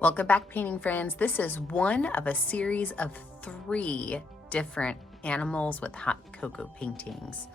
Welcome back, painting friends. This is one of a series of 3 different animals with hot cocoa paintings.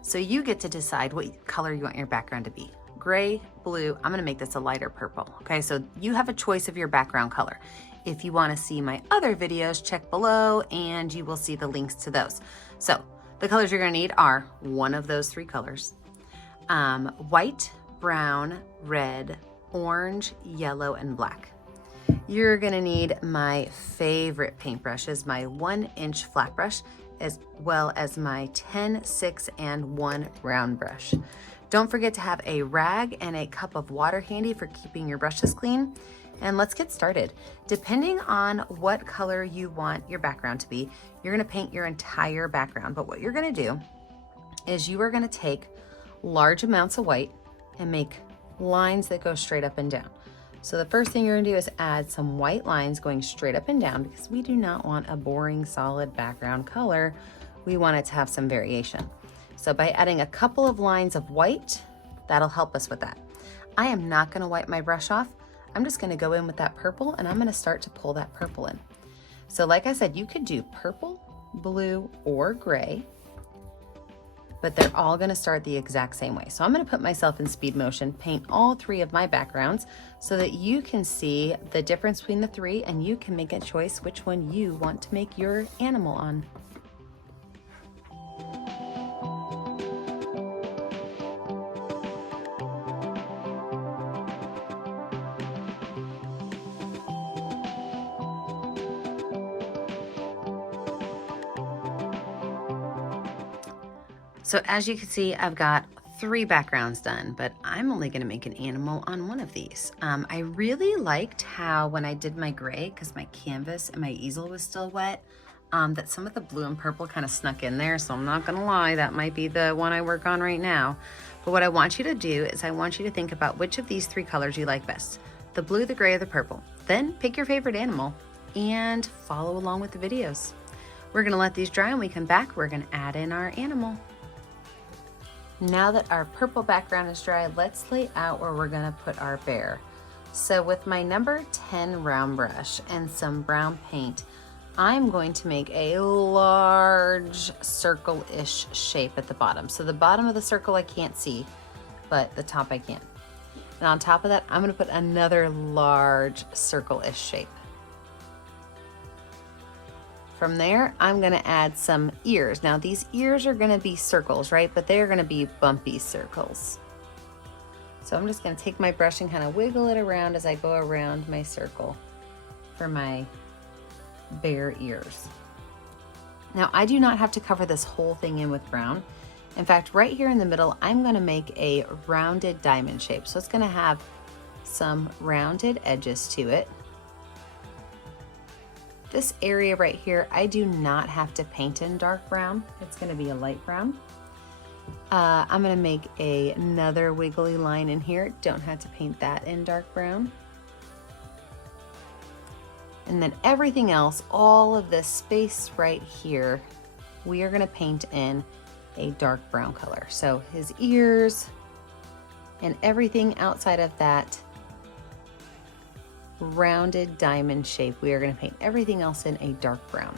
So you get to decide what color you want your background to be. Gray, blue, I'm gonna make this a lighter purple. Okay, so you have a choice of your background color. If you wanna see my other videos, check below and you will see the links to those. So the colors you're gonna need are one of those 3 colors. White, brown, red, orange, yellow, and black. You're gonna need my favorite paintbrushes, my 1-inch flat brush, as well as my 10, 6, and 1 round brush. Don't forget to have a rag and a cup of water handy for keeping your brushes clean. And let's get started. Depending on what color you want your background to be, you're gonna paint your entire background. But what you're gonna do is you are gonna take large amounts of white and make lines that go straight up and down. So the first thing you're gonna do is add some white lines going straight up and down because we do not want a boring solid background color. We want it to have some variation. So by adding a couple of lines of white, that'll help us with that. I am not gonna wipe my brush off. I'm just gonna go in with that purple and I'm gonna start to pull that purple in. So like I said, you could do purple, blue, or gray, but they're all gonna start the exact same way. So I'm gonna put myself in speed motion, paint all 3 of my backgrounds so that you can see the difference between the 3 and you can make a choice which one you want to make your animal on. So as you can see, I've got 3 backgrounds done, but I'm only gonna make an animal on one of these. I really liked how when I did my gray, because my canvas and my easel was still wet, that some of the blue and purple kind of snuck in there. So I'm not gonna lie, that might be the one I work on right now. But what I want you to do is I want you to think about which of these 3 colors you like best, the blue, the gray, or the purple. Then pick your favorite animal and follow along with the videos. We're gonna let these dry. When we come back, we're gonna add in our animal. Now that our purple background is dry, let's lay out where we're gonna put our bear. So with my number 10 round brush and some brown paint, I'm going to make a large circle-ish shape at the bottom. So the bottom of the circle I can't see, but the top I can. And on top of that, I'm gonna put another large circle-ish shape. From there, I'm gonna add some ears. Now these ears are gonna be circles, right? But they're gonna be bumpy circles. So I'm just gonna take my brush and kind of wiggle it around as I go around my circle for my bear ears. Now I do not have to cover this whole thing in with brown. In fact, right here in the middle, I'm gonna make a rounded diamond shape. So it's gonna have some rounded edges to it. This area right here, I do not have to paint in dark brown. It's gonna be a light brown. I'm gonna make another wiggly line in here. Don't have to paint that in dark brown. And then everything else, all of this space right here, we are gonna paint in a dark brown color. So his ears and everything outside of that rounded diamond shape, we are going to paint everything else in a dark brown.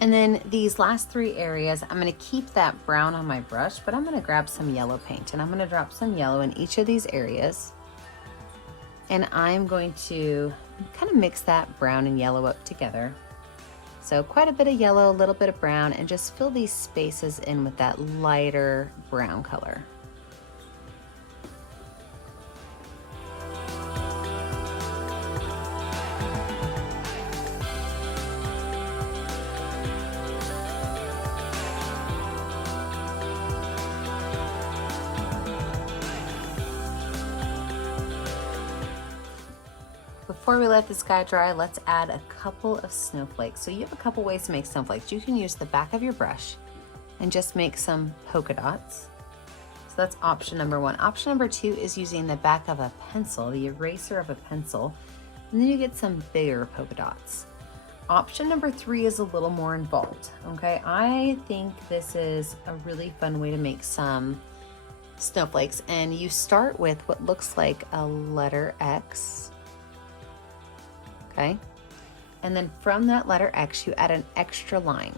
And then these last 3 areas, I'm gonna keep that brown on my brush, but I'm gonna grab some yellow paint and I'm gonna drop some yellow in each of these areas. And I'm going to kind of mix that brown and yellow up together. So quite a bit of yellow, a little bit of brown, and just fill these spaces in with that lighter brown color. Before we let this guy dry, let's add a couple of snowflakes. So you have a couple ways to make snowflakes. You can use the back of your brush and just make some polka dots. So that's option number one. Option number two is using the back of a pencil, the eraser of a pencil, and then you get some bigger polka dots. Option number three is a little more involved, okay? I think this is a really fun way to make some snowflakes, and you start with what looks like a letter X, okay? And then from that letter X, you add an extra line.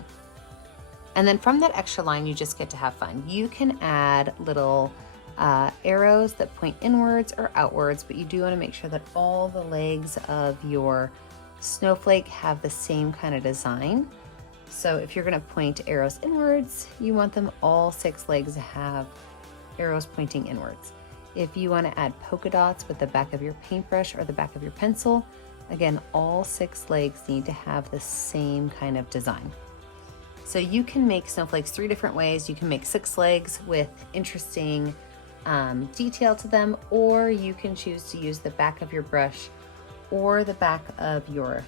And then from that extra line, you just get to have fun. You can add little arrows that point inwards or outwards, but you do want to make sure that all the legs of your snowflake have the same kind of design. So if you're going to point arrows inwards, you want them all 6 legs to have arrows pointing inwards. If you want to add polka dots with the back of your paintbrush or the back of your pencil, again, all 6 legs need to have the same kind of design. So you can make snowflakes 3 different ways. You can make 6 legs with interesting detail to them, or you can choose to use the back of your brush or the back of your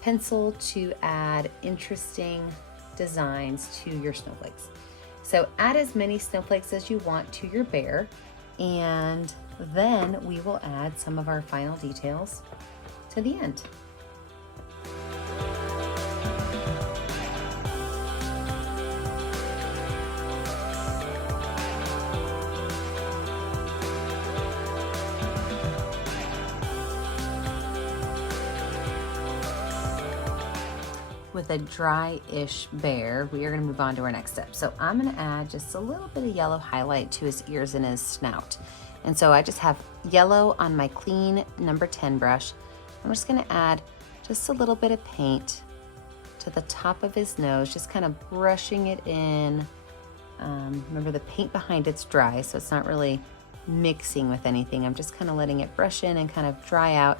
pencil to add interesting designs to your snowflakes. So add as many snowflakes as you want to your bear, and then we will add some of our final details to the end. With a dry-ish bear, we are going to move on to our next step. So I'm going to add just a little bit of yellow highlight to his ears and his snout. And so I just have yellow on my clean number 10 brush. I'm just going to add just a little bit of paint to the top of his nose, just kind of brushing it in. Remember, the paint behind it's dry, so it's not really mixing with anything. I'm just kind of letting it brush in and kind of dry out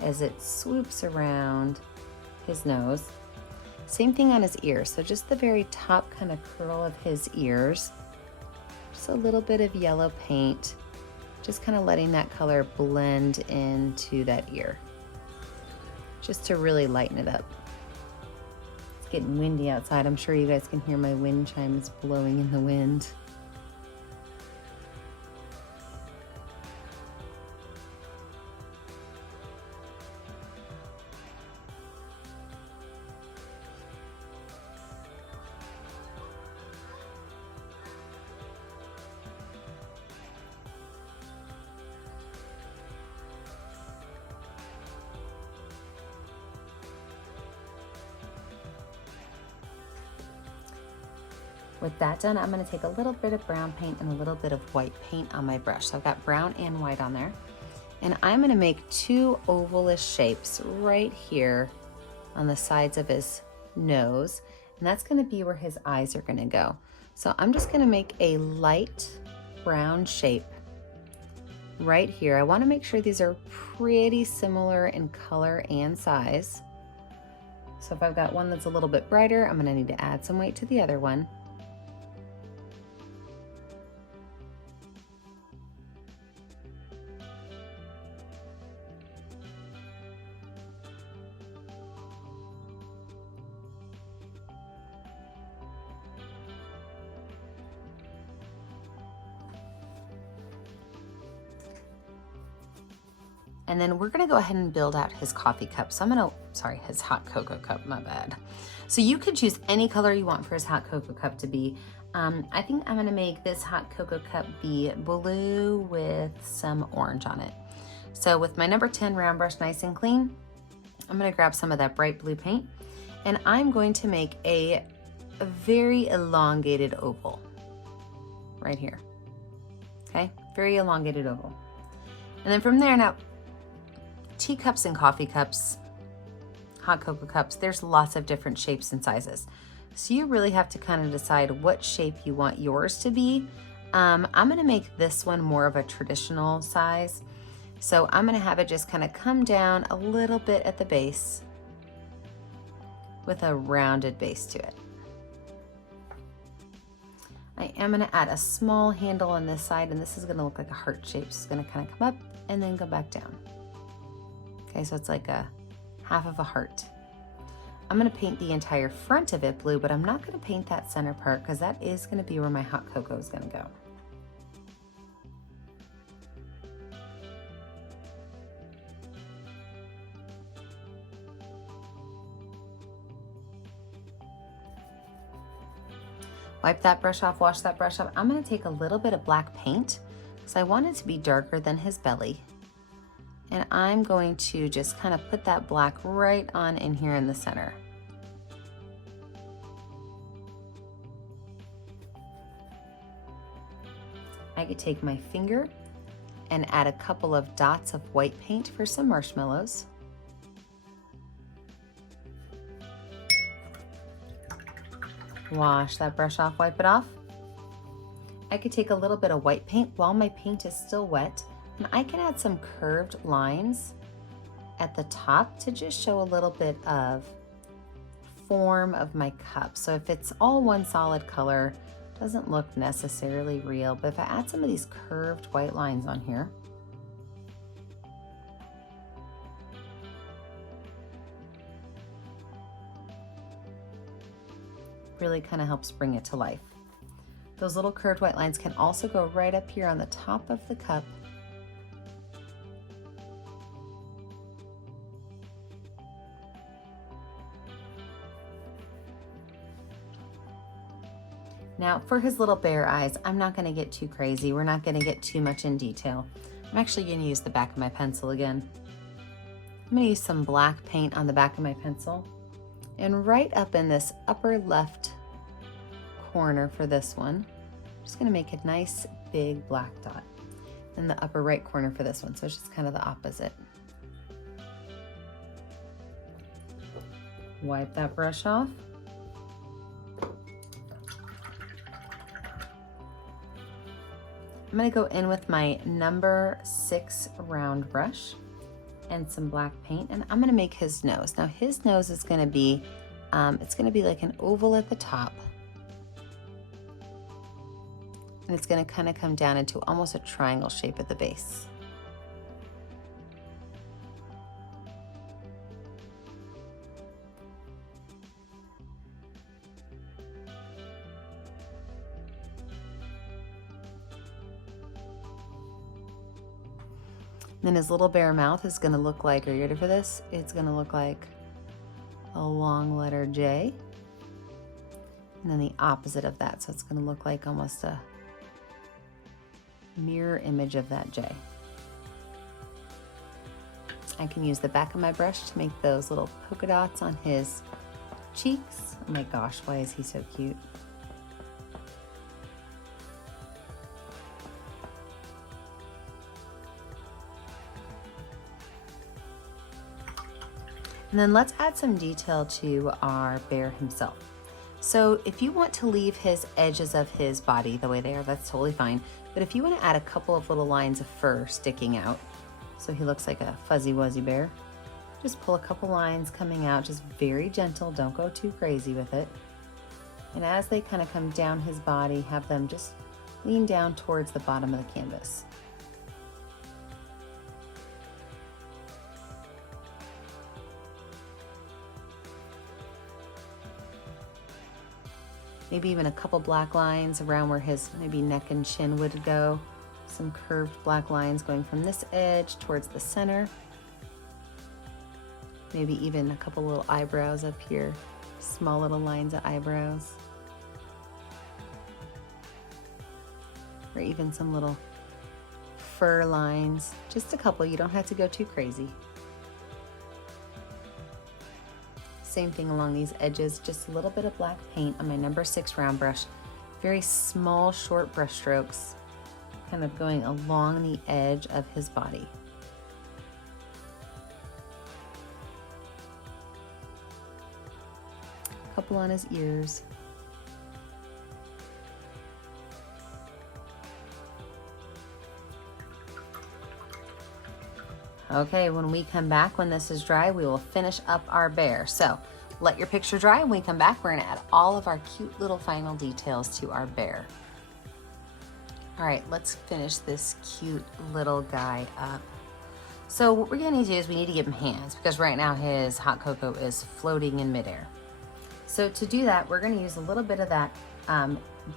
as it swoops around his nose. Same thing on his ears, so just the very top kind of curl of his ears. Just a little bit of yellow paint, just kind of letting that color blend into that ear, just to really lighten it up. It's getting windy outside. I'm sure you guys can hear my wind chimes blowing in the wind. With that done, I'm going to take a little bit of brown paint and a little bit of white paint on my brush. So I've got brown and white on there. And I'm going to make 2 ovalish shapes right here on the sides of his nose. And that's going to be where his eyes are going to go. So I'm just going to make a light brown shape right here. I want to make sure these are pretty similar in color and size. So if I've got one that's a little bit brighter, I'm going to need to add some white to the other one. And then we're gonna go ahead and build out his coffee cup. So his hot cocoa cup, my bad. So you could choose any color you want for his hot cocoa cup to be. I think I'm gonna make this hot cocoa cup be blue with some orange on it. So with my number 10 round brush nice and clean, I'm gonna grab some of that bright blue paint, and I'm going to make a very elongated oval right here. Okay, very elongated oval. And then from there, now, teacups and coffee cups, hot cocoa cups, there's lots of different shapes and sizes. So you really have to kind of decide what shape you want yours to be. I'm gonna make this one more of a traditional size. So I'm gonna have it just kind of come down a little bit at the base with a rounded base to it. I am gonna add a small handle on this side, and this is gonna look like a heart shape. So it's gonna kind of come up and then go back down. Okay, so it's like a half of a heart. I'm gonna paint the entire front of it blue, but I'm not gonna paint that center part because that is gonna be where my hot cocoa is gonna go. Wipe that brush off, wash that brush off. I'm gonna take a little bit of black paint because I want it to be darker than his belly. And I'm going to just kind of put that black right on in here in the center. I could take my finger and add a couple of dots of white paint for some marshmallows. Wash that brush off, wipe it off. I could take a little bit of white paint while my paint is still wet, and I can add some curved lines at the top to just show a little bit of form of my cup. So if it's all one solid color, it doesn't look necessarily real, but if I add some of these curved white lines on here, really kind of helps bring it to life. Those little curved white lines can also go right up here on the top of the cup. Now for his little bear eyes, I'm not gonna get too crazy. We're not gonna get too much in detail. I'm actually gonna use the back of my pencil again. I'm gonna use some black paint on the back of my pencil. And right up in this upper left corner for this one, I'm just gonna make a nice big black dot. In the upper right corner for this one, so it's just kind of the opposite. Wipe that brush off. I'm gonna go in with my number 6 round brush and some black paint, and I'm gonna make his nose. Now his nose is gonna be, it's gonna be like an oval at the top, and it's gonna kind of come down into almost a triangle shape at the base. Then his little bear mouth is gonna look like, are you ready for this? It's gonna look like a long letter J. And then the opposite of that. So it's gonna look like almost a mirror image of that J. I can use the back of my brush to make those little polka dots on his cheeks. Oh my gosh, why is he so cute? And then let's add some detail to our bear himself. So if you want to leave his edges of his body the way they are, that's totally fine. But if you want to add a couple of little lines of fur sticking out, so he looks like a fuzzy wuzzy bear, just pull a couple lines coming out, just very gentle, don't go too crazy with it. And as they kind of come down his body, have them just lean down towards the bottom of the canvas. Maybe even a couple black lines around where his maybe neck and chin would go. Some curved black lines going from this edge towards the center. Maybe even a couple little eyebrows up here. Small little lines of eyebrows. Or even some little fur lines. Just a couple, you don't have to go too crazy. Same thing along these edges, just a little bit of black paint on my number 6 round brush. Very small, short brush strokes, kind of going along the edge of his body. A couple on his ears. Okay, when we come back, when this is dry, we will finish up our bear. So let your picture dry. When we come back, we're gonna add all of our cute little final details to our bear. All right, let's finish this cute little guy up. So what we're gonna do is we need to give him hands because right now his hot cocoa is floating in midair. So to do that, we're gonna use a little bit of that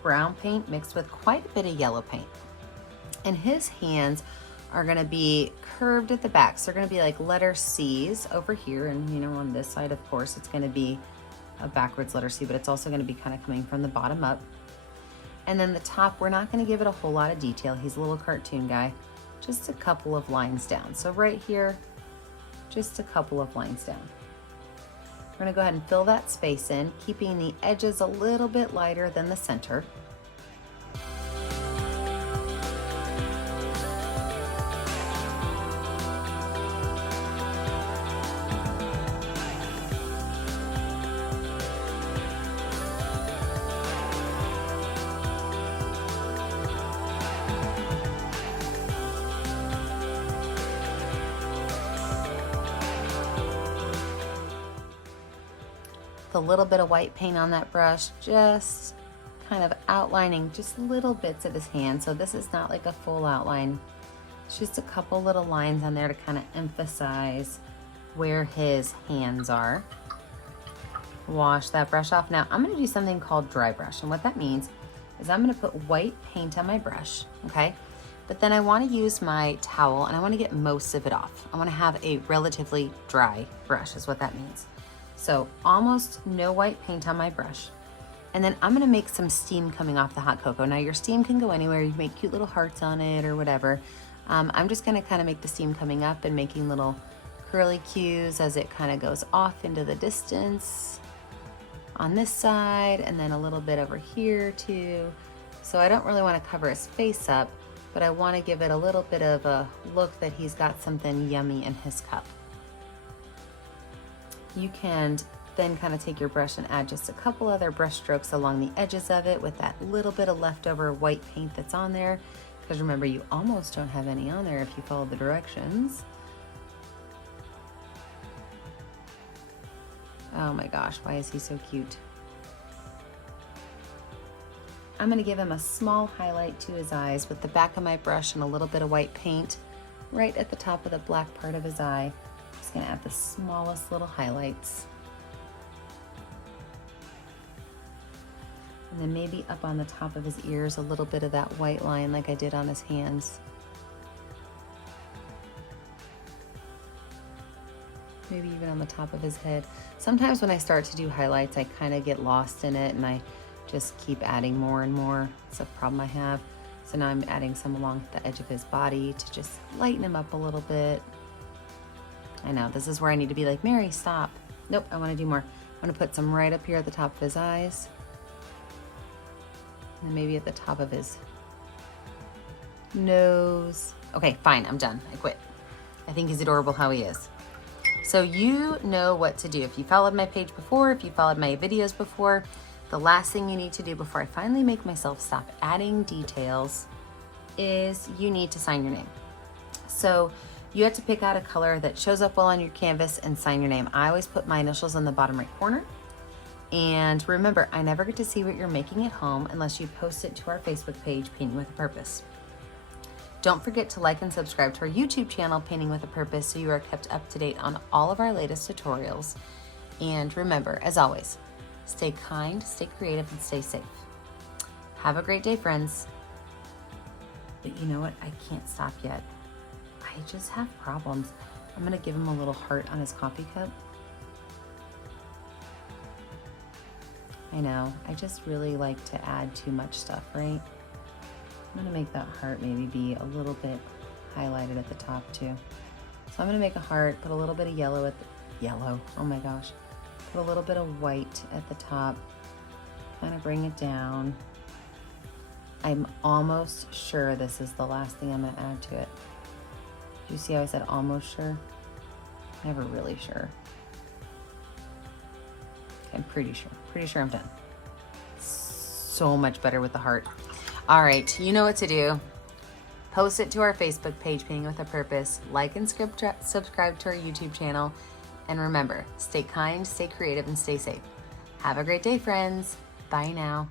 brown paint mixed with quite a bit of yellow paint. And his hands are gonna be curved at the back. So they're gonna be like letter C's over here. And you know, on this side, of course, it's gonna be a backwards letter C, but it's also gonna be kind of coming from the bottom up. And then the top, we're not gonna give it a whole lot of detail. He's a little cartoon guy. Just a couple of lines down. So right here, just a couple of lines down. We're gonna go ahead and fill that space in, keeping the edges a little bit lighter than the center. A little bit of white paint on that brush, just kind of outlining just little bits of his hand. So this is not like a full outline. It's just a couple little lines on there to kind of emphasize where his hands are. Wash that brush off. Now I'm going to do something called dry brush. And what that means is I'm going to put white paint on my brush, okay? But then I want to use my towel and I want to get most of it off. I want to have a relatively dry brush is what that means. So almost no white paint on my brush. And then I'm gonna make some steam coming off the hot cocoa. Now your steam can go anywhere. You can make cute little hearts on it or whatever. I'm just gonna kind of make the steam coming up and making little curly cues as it kind of goes off into the distance on this side and then a little bit over here too. So I don't really want to cover his face up, but I want to give it a little bit of a look that he's got something yummy in his cup. You can then kind of take your brush and add just a couple other brush strokes along the edges of it with that little bit of leftover white paint that's on there. Because remember, you almost don't have any on there if you follow the directions. Oh my gosh, why is he so cute? I'm gonna give him a small highlight to his eyes with the back of my brush and a little bit of white paint right at the top of the black part of his eye. Just gonna add the smallest little highlights. And then maybe up on the top of his ears, a little bit of that white line like I did on his hands. Maybe even on the top of his head. Sometimes when I start to do highlights, I kind of get lost in it and I just keep adding more and more. It's a problem I have. So now I'm adding some along the edge of his body to just lighten him up a little bit. I know, this is where I need to be like, Mary, stop. Nope, I want to do more. I'm going to put some right up here at the top of his eyes. And then maybe at the top of his nose. Okay, fine, I'm done. I quit. I think he's adorable how he is. So you know what to do. If you followed my page before, if you followed my videos before, the last thing you need to do before I finally make myself stop adding details is you need to sign your name. So you have to pick out a color that shows up well on your canvas and sign your name. I always put my initials in the bottom right corner. And remember, I never get to see what you're making at home unless you post it to our Facebook page, Painting with a Purpose. Don't forget to like and subscribe to our YouTube channel, Painting with a Purpose, so you are kept up to date on all of our latest tutorials. And remember, as always, stay kind, stay creative, and stay safe. Have a great day, friends. But you know what? I can't stop yet. I just have problems. I'm gonna give him a little heart on his coffee cup. I know, I just really like to add too much stuff, right? I'm gonna make that heart maybe be a little bit highlighted at the top too. So I'm gonna make a heart, put a little bit of yellow at the, oh my gosh. Put a little bit of white at the top, kind of bring it down. I'm almost sure this is the last thing I'm gonna add to it. Do you see how I said almost sure? Never really sure. I'm pretty sure I'm done. So much better with the heart. All right, you know what to do. Post it to our Facebook page, Painting with a Purpose. Like and subscribe to our YouTube channel. And remember, stay kind, stay creative, and stay safe. Have a great day, friends. Bye now.